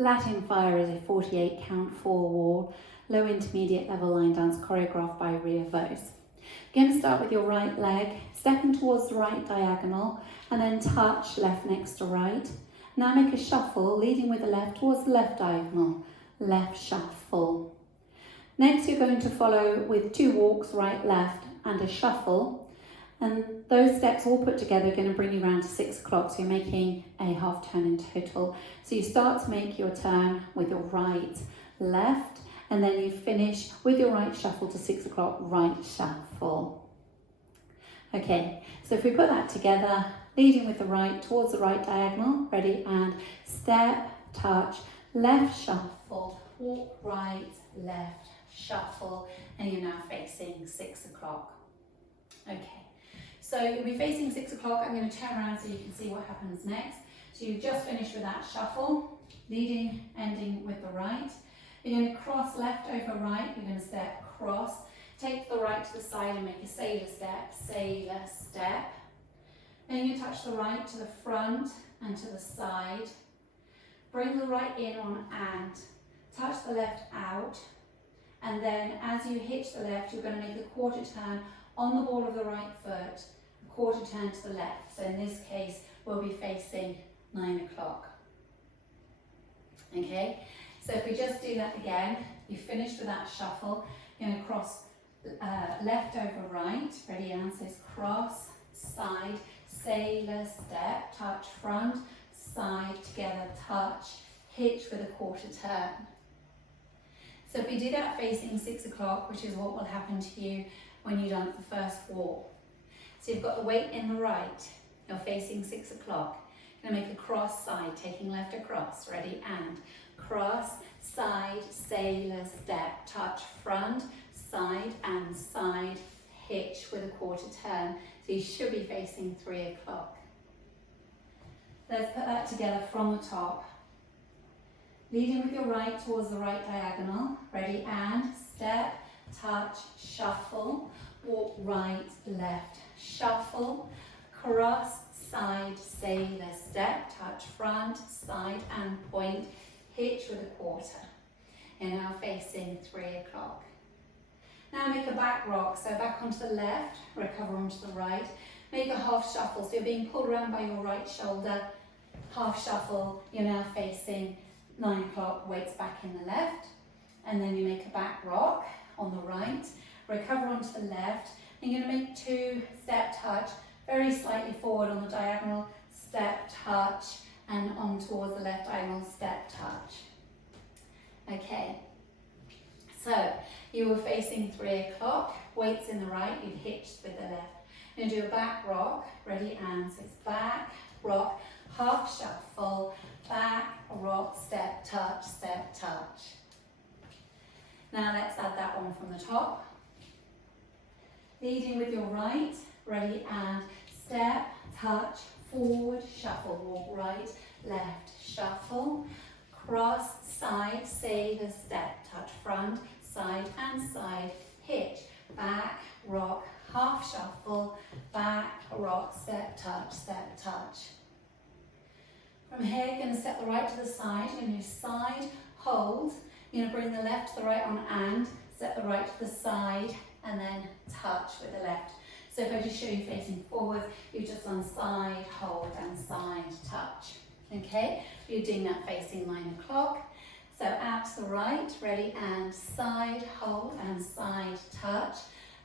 Latin Fire is a 48 count 4-wall, low intermediate level line dance choreographed by Ria Vos. You're going to start with your right leg, stepping towards the right diagonal, and then touch left next to right. Now make a shuffle, leading with the left towards the left diagonal, left shuffle. Next you're going to follow with 2 walks, right, left, and a shuffle. And those steps all put together are going to bring you around to 6 o'clock, so you're making a half turn in total. So you start to make your turn with your right, left, and then you finish with your right shuffle to 6 o'clock, right shuffle. Okay, so if we put that together, leading with the right towards the right diagonal, ready, and step, touch, left shuffle, walk right, left shuffle, and you're now facing 6 o'clock. Okay. So you'll be facing 6 o'clock. I'm going to turn around so you can see what happens next. So you've just finished with that shuffle, leading, ending with the right. You're going to cross left over right. You're going to step cross, take the right to the side and make a sailor step. Then you touch the right to the front and to the side. Bring the right in on and touch the left out. And then as you hitch the left, you're going to make a quarter turn on the ball of the right foot, a quarter turn to the left. So in this case, we'll be facing 9 o'clock. Okay, so if we just do that again, you finished with that shuffle, you're going to cross left over right, ready, and says cross, side, sailor, step, touch front, side, together, touch, hitch with a quarter turn. So if we do that facing 6 o'clock, which is what will happen to you when you done the first wall. So you've got the weight in the right, you're facing 6 o'clock. You're going to make a cross side, taking left across, ready, and cross, side, sailor, step, touch front, side and side, hitch with a quarter turn. So you should be facing 3 o'clock. Let's put that together from the top. Leading with your right towards the right diagonal, ready, and step, touch, shuffle, walk right, left, shuffle, cross, side, sailor, step, touch front, side and point, hitch with a quarter. You're now facing 3 o'clock. Now make a back rock, so back onto the left, recover onto the right, make a half shuffle, so you're being pulled around by your right shoulder, half shuffle, you're now facing 9 o'clock, weights back in the left, and then you make a back rock on the right, recover onto the left, and you're going to make 2 step touch, very slightly forward on the diagonal, step touch, and on towards the left diagonal, step touch. Okay, so you were facing 3 o'clock, weights in the right, you've hitched with the left. You're going to do a back rock, ready, and so it's back, rock, half shuffle, back, rock, step, touch. Now let's add that one from the top. Leading with your right, ready, and step, touch, forward, shuffle, walk right, left, shuffle, cross, side, sailor, step, touch front, side and side, hitch, back, rock, half shuffle, back, rock, step, touch. From here, you're going to step the right to the side, you're going to do side, hold, you're going to bring the left to the right on and, step the right to the side, and then touch with the left. So if I just show you facing forward, you've just done side, hold, and side, touch. Okay, you're doing that facing 9 o'clock. So out to the right, ready, and side, hold, and side, touch.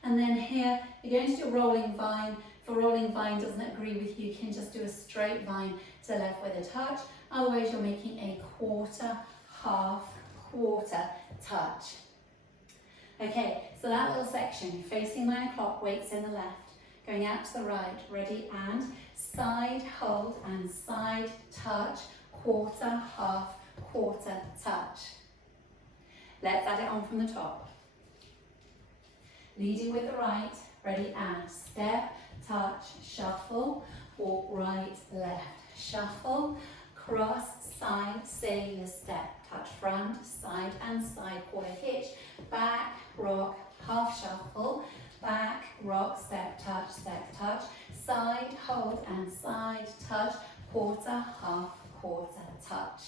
And then here, you're going to do a rolling vine. If a rolling vine doesn't agree with you, you can just do a straight vine to the left with a touch. Otherwise, you're making a quarter, half, quarter, touch. Okay, so that little section, facing 9 o'clock, weights in the left, going out to the right, ready, and side, hold, and side, touch, quarter, half, quarter, touch. Let's add it on from the top. Leading with the right, ready, and step, touch, shuffle, walk right, left, shuffle, cross, side, sailor, step, touch front, side and side, quarter hitch, back, rock, half shuffle, back, rock, step, touch, side, hold and side, touch, quarter, half, quarter, touch.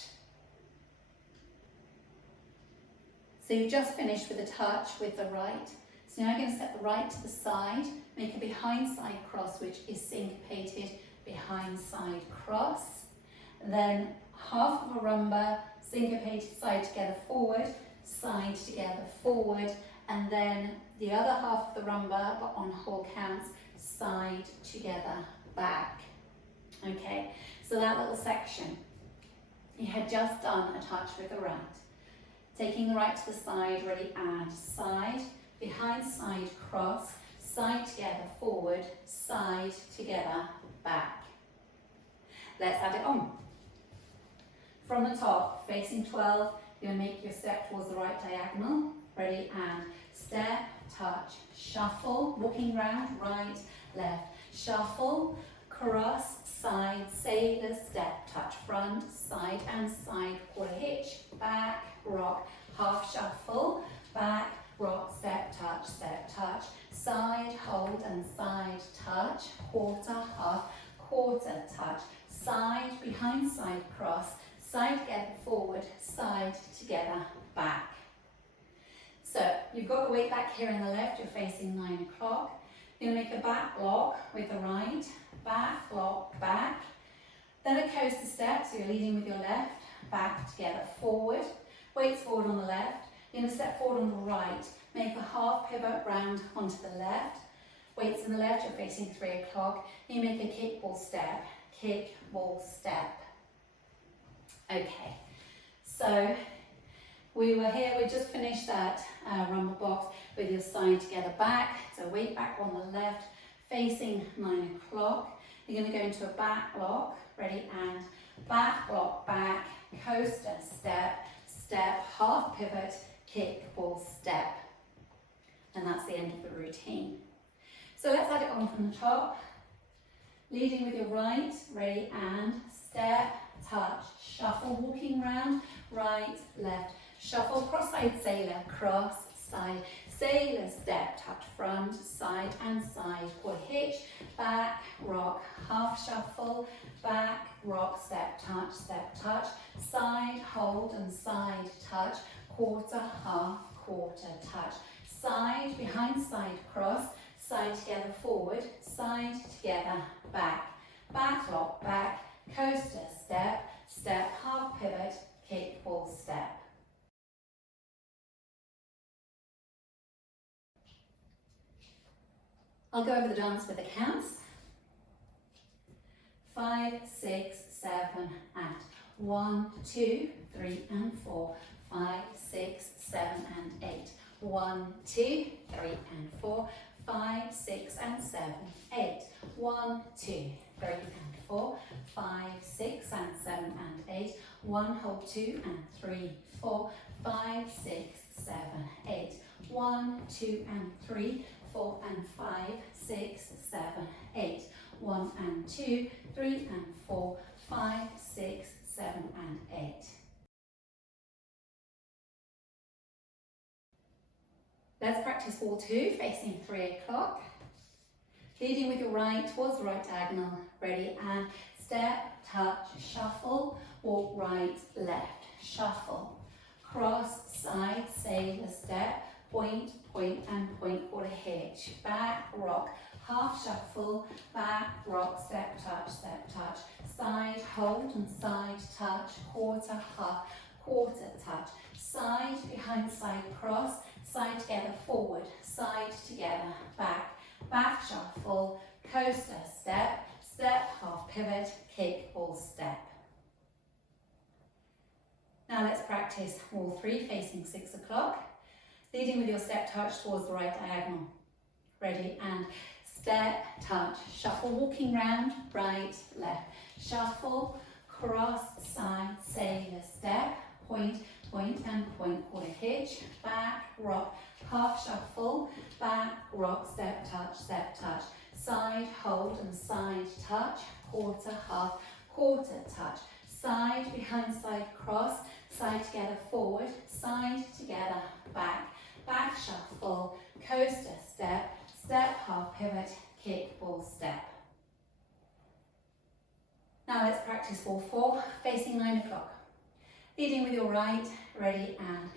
So you've just finished with a touch with the right. So now you're going to step the right to the side, make a behind side cross, which is syncopated behind side cross. Then half of a rumba, syncopated side together forward, side together forward, and then the other half of the rumba, but on whole counts, side together back. Okay, so that little section, you had just done a touch with the right. Taking the right to the side, ready, and side, behind side cross, side together forward, side together back. Let's add it on. From the top, facing 12, you're going to make your step towards the right diagonal. Ready, and step, touch, shuffle, walking round, right, left, shuffle, cross, side, sailor, step, touch, front, side and side, quarter hitch, back, rock, half shuffle, back, rock, step, touch, side, hold and side, touch, quarter, half, quarter, touch, side, behind side, cross, side together, forward, side together, back. So you've got the weight back here in the left, you're facing 9 o'clock. You're going to make a back lock with the right, back lock, back. Then a coaster step, so you're leading with your left, back together, forward. Weights forward on the left. You're going to step forward on the right, make a half pivot round onto the left. Weights in the left, you're facing 3 o'clock. You make a kick ball step, kick ball step. Okay, so we were here, we just finished that rumba box with your side together back, so weight back on the left, facing 9 o'clock. You're going to go into a back lock, ready, and back lock, back, coaster, step, step, half pivot, kick, ball, step. And that's the end of the routine. So let's add it on from the top. Leading with your right, ready, and step, touch, shuffle, walking round, right, left, shuffle, cross-side sailor, cross, side, sailor, step, touch, front, side and side, quarter hitch, back, rock, half shuffle, back, rock, step, touch, side, hold and side, touch, quarter, half, quarter, touch, side, behind side, cross, side together, forward, side together, back, back lock, back, coaster, step, step, half pivot, kick, ball, step. I'll go over the dance with the counts. 5, 6, 7, and 1, 2, 3, and 4. 5, 6, 7, and 8. 1, 2, 3, and 4. 5, 6, and 7, 8. 1, 2, 3, and 4. 5, 6, and 7, and 8. 1, hold 2, and 3, 4. 5, 6, 7, 8. 1, 2, and 3. 4 and 5, 6, 7, 8. 1 and 2, 3 and 4, 5, 6, 7 and 8. Let's practice wall 2, facing 3 o'clock. Leading with your right towards the right diagonal, ready, and step, touch, shuffle, walk right, left, shuffle, cross, side, sailor, step, point, point and point, quarter hitch, back, rock, half shuffle, back, rock, step, touch, side, hold and side, touch, quarter, half, quarter, touch, side, behind side, cross, side together, forward, side together, back, back shuffle, coaster, step, step, half pivot, kick, ball, step. Now let's practice wall 3, facing 6 o'clock. Leading with your step touch towards the right diagonal. Ready, and step, touch, shuffle, walking round, right, left, shuffle, cross, side, sailor, step, point, point and point, quarter hitch, back, rock, half shuffle, back, rock, step, touch, side, hold and side, touch, quarter, half, quarter, touch, side, behind side, cross, side together, forward, side together, back, back shuffle, coaster, step, step, half pivot, kick, ball, step. Now let's practice wall 4, facing 9 o'clock. Leading with your right, ready, and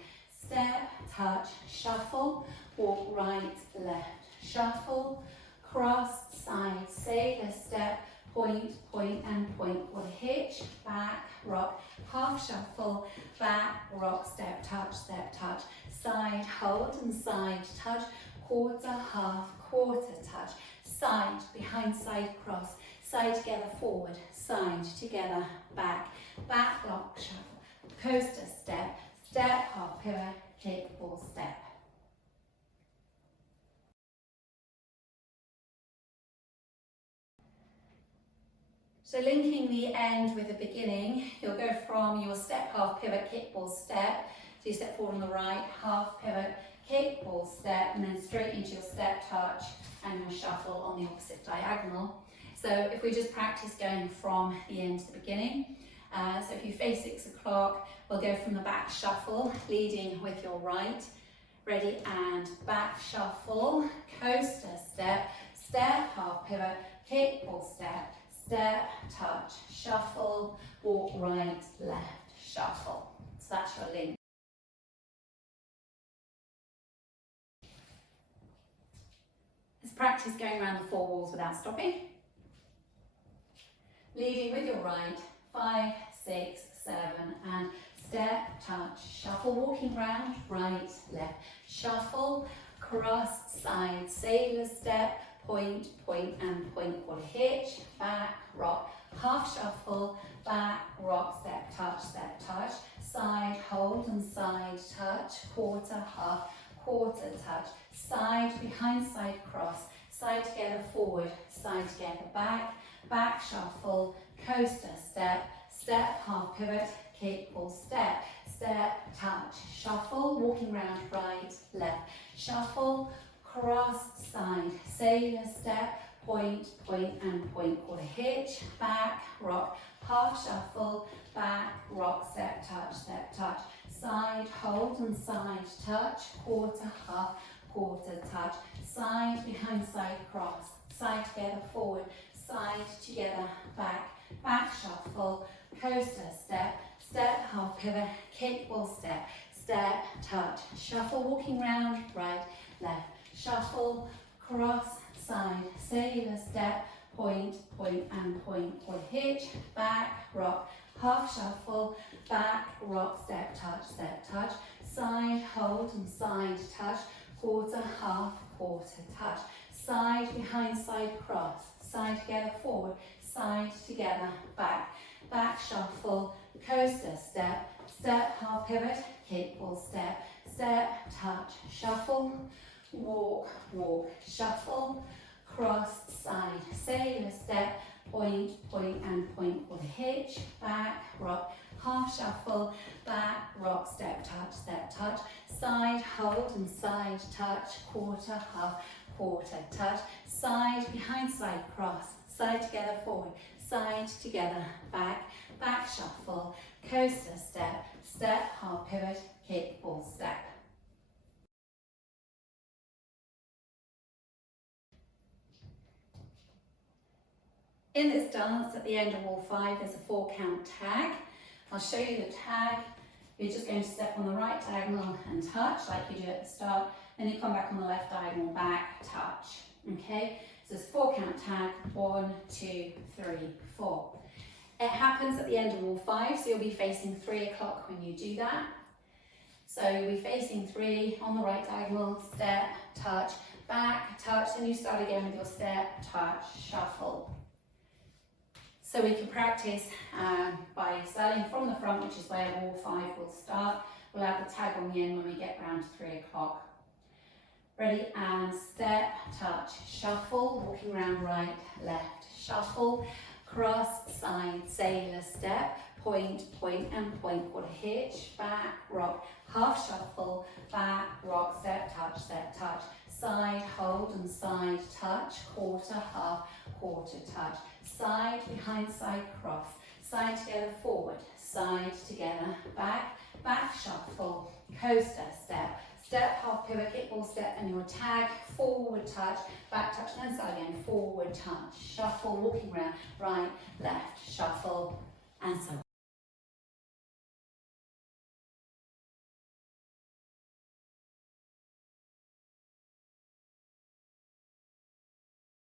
step, touch, shuffle, walk right, left, shuffle, cross, side, sailor step, point, point and point, or hitch, back, rock, half shuffle, back, rock, step, touch, side, hold and side, touch, quarter, half, quarter, touch, side, behind, side, cross, side together, forward, side together, back, back, lock, shuffle, coaster step, step, half pivot, kick, or step. So linking the end with the beginning, you'll go from your step, half pivot, kick, ball, step. So you step forward on the right, half pivot, kick, ball, step, and then straight into your step, touch, and your shuffle on the opposite diagonal. So if we just practice going from the end to the beginning. So if you face 6 o'clock, we'll go from the back shuffle, leading with your right. Ready, and back shuffle, coaster step, step, half pivot, kick, ball, step, step, touch, shuffle, walk right, left, shuffle. So that's your link. Let's practice going around the 4 walls without stopping. Leading with your right, 5, 6, 7, and step, touch, shuffle, walking round, right, left, shuffle, cross, side, sailor step, point, point and point, quarter hitch, back, rock, half shuffle, back, rock, step, touch, side, hold and side, touch, quarter, half, quarter, touch, side, behind, side, cross, side together, forward, side together, back, back shuffle, coaster step, step, half pivot, kick, ball, step, step, touch, shuffle, walking round, right, left, shuffle, cross, side, sailor step, point, point and point, quarter hitch, back, rock, half shuffle, back, rock, step, touch, side, hold and side, touch, quarter, half, quarter, touch, side, behind, side, cross, side together, forward, side together, back, back shuffle, coaster step, step, half pivot, kick, ball, step, step, touch, shuffle, walking round, right, left, shuffle, cross, side, sailor step, point, point and point, or hitch, back, rock, half shuffle, back, rock, step, touch, side, hold and side, touch, quarter, half, quarter, touch, side, behind, side, cross, side together, forward, side together, back, back shuffle, coaster step, step, half pivot, kick, ball, step, step, touch, shuffle, walk, walk, shuffle, cross, side, sailor step, point, point and point, or hitch, back, rock, half shuffle, back, rock, step, touch, side, hold and side, touch, quarter, half, quarter, touch, side, behind, side, cross, side together, forward, side together, back, back shuffle, coaster step, step, half pivot, kick, ball, step. In this dance, at the end of wall 5, there's a 4-count tag. I'll show you the tag. You're just going to step on the right diagonal and touch, like you do at the start. Then you come back on the left diagonal, back, touch. Okay? So it's 4-count tag, 1, 2, 3, 4. It happens at the end of wall 5, so you'll be facing 3 o'clock when you do that. So you'll be facing 3 on the right diagonal, step, touch, back, touch, and you start again with your step, touch, shuffle. So we can practice by starting from the front, which is where wall 5 will start. We'll have the tag on the end when we get round to 3 o'clock. Ready, and step, touch, shuffle, walking around right, left, shuffle, cross, side, sailor step, point, point and point, quarter hitch, back, rock, half shuffle, back, rock, step, touch, side, hold and side, touch, quarter, half, quarter, touch, side, behind, side, cross, side together, forward, side together, back, back shuffle, coaster step, step, half pivot, kick, ball, step, and your tag, forward touch, back touch, then start again, forward touch, shuffle, walking around, right, left, shuffle, and so on.